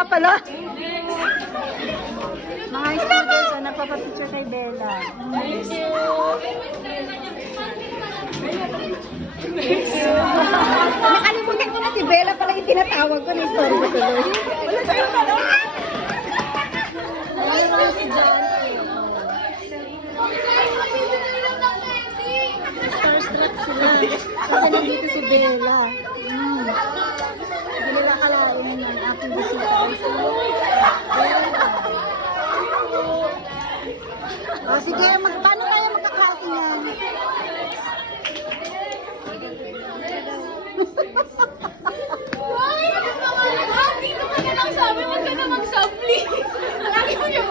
Pala. Mga students, nagpapapicture kay Bella. Thank you. Nakalimutan ko na si Bella pala yung tinatawag ko na story ko tuloy. Wala sa'yo pala. Ayun naman si John. Starstruck sila. Kasi nandito si Bella. Hindi nila kalain ng aking bisita. O sige, paano tayo magkakasi yan? Dito ka na lang sabi, huwag ka na mag-supply. Lagi mo yung